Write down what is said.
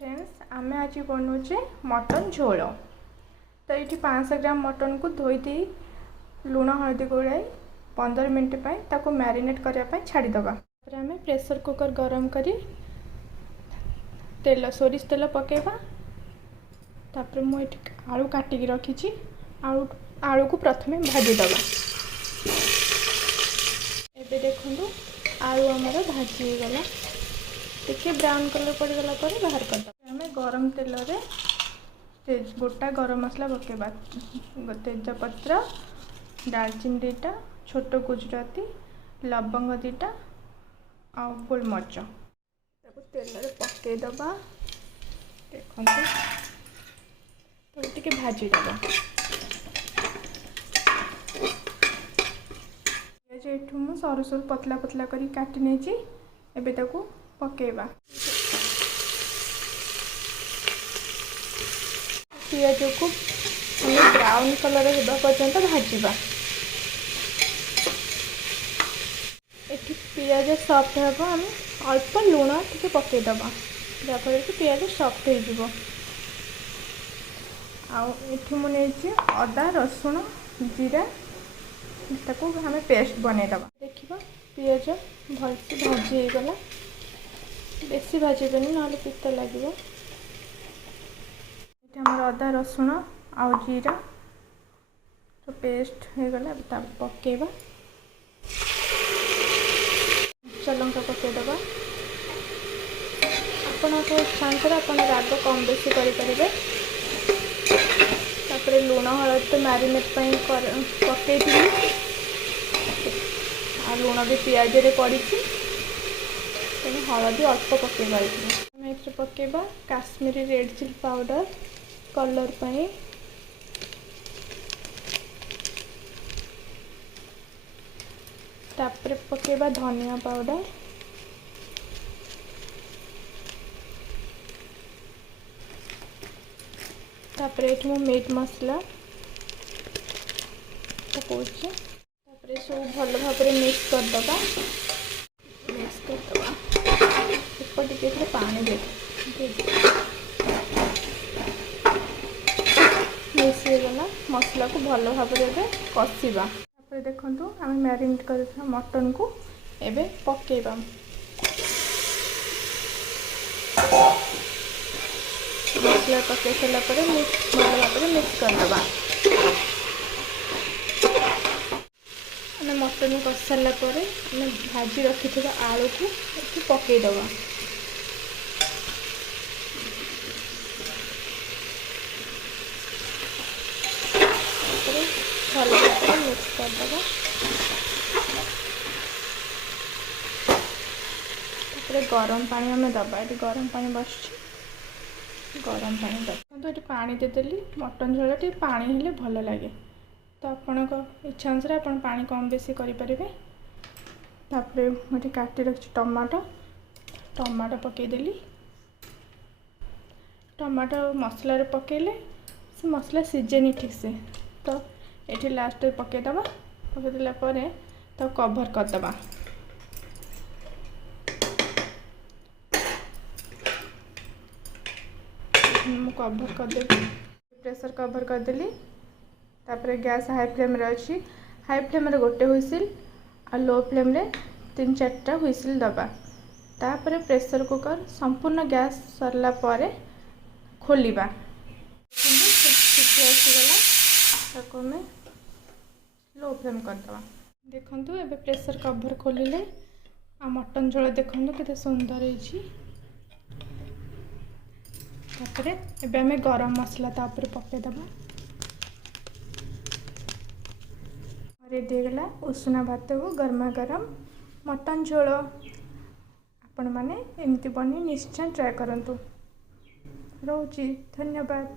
Friends आमे आज बनाऊे mutton झोल। तो ये 500 ग्राम मटन को धोई दी लुण हलदी गोड़ाई 15 मिनट ताको मैरिनेट करने छाड़ीदबा। आम प्रेशर कुकर गरम करी तेल सोरिष तेल पकेबा। तापर मुझे आलू काटिकी रखी आलू को प्रथमे भाजीदबा। एबे देखो आलू आमर भाजी गला टिके ब्राउन कलर पड़गला बाहर कर आम गरम तेल रे गोटा गरम मसला पकेबा। तेजपत्र दालचीनी 2टा छोट गुजराती लवंग 2टा आ गोलमरीच तेल रे पकईदबा। देखो तो टिके भाजीदबा। ये मु सरू सरू पतला पतला करी काटी नहीं एबे ताको पकेबा। पियाज को हमें ब्राउन कलर होगा पर्यंत भाजवा। ये पियाज सॉफ्ट हम आम अल्प लुण टे पकईदबा जहाँफल कि पियाज सॉफ्ट हो। मुझे अदा रसुण जीरा ताको हमें पेस्ट बनईदबा। देखिए पियाज भलसे भाजी गला बेसी भाजबे ना पिता लगे। हमारे अदा रसुण आउ जीरा तो पेस्ट हो गला पकेबा। लंका पकईदबा। आपण इच्छा अनुसार आप राग कम बेसी करें। लुण हलदी तो मैरिनेट पकई आ लुण भी पियाज रे पड़ी तेणु हलदी अल्प पकई पकेबा। Kashmiri red chilli powder colour पाई तापर पकेबा धनिया पाउडर तापर ये मीट मसला पकाउचे तापर सब भल भाव मिक्स करदबा। टिके पानी दे मिक्स गला मसला को भल भाव कषा। देखो आम मैरिनेट कर मटन को एबे पकेबा। मसला पकई सारा भल भाव मिक्स करदबा। मटन कषि सारा भाजी रखी आलू को पकईदबा। भल भाव मिक्स करदबा। गरम पानी आम दबा। ये गरम पानी बस गरम पानी दबा। तो ये पानी देदेली मटन झोल टे पानी हेले भल लगे। तो आपण इच्छा अनुसार आप पानी कम बेसी करें। मुझे काटी रखी टमाटो पकईदेली। टमाटो मसला रे पकेले से मसला सीजेनी ठीक से तो ये लास्ट पकईदबा। पकईदेला तो कभर करदबा। मु कभर करदेली प्रेशर कभर करदेली। तापर गैस हाई फ्लेम रे अच्छी हाई फ्लेम रे गोटे हुइसिल आ लो फ्लेम रे 3-4टा हुइसिल दबा। तापर प्रेशर कुकर संपूर्ण गैस सरला परे खोलिबा। ताको में लो फ्लेम करदबा। देखंतु एबे प्रेशर कभर खोलिले आ मटन झोल देखंतु केते सुंदर होइछि। तापरे एबे हमें गरम मसला तापर पकईदबा। रेडी हो गला उषुना भात को गरमा गरम मटन झोल। आपण माने एमती बनी निश्चय ट्राए करंतु। रोची धन्यवाद।